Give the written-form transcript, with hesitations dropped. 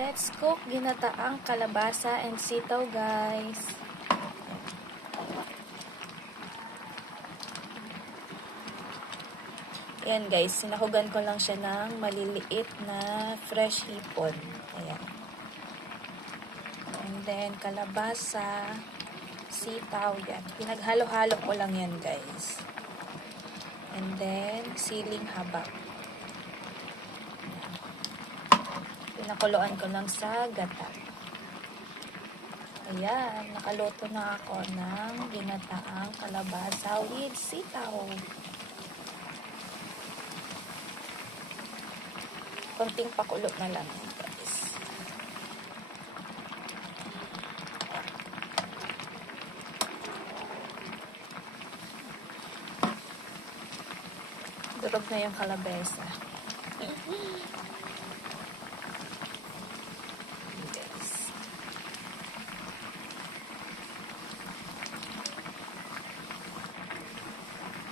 Let's cook ginataang kalabasa and sitaw, guys. Ayan, guys. Sinahugan ko lang siya ng maliliit na fresh hipon. Ayan. And then, kalabasa, sitaw, yan. Pinaghalo-halo ko lang yan, guys. And then, siling haba. Pinakuluan ko lang sa gata. Ayan, nakaluto na ako ng ginataang kalabasa with sitaw. Konting pakulo na lang, guys. Durog na yung kalabasa.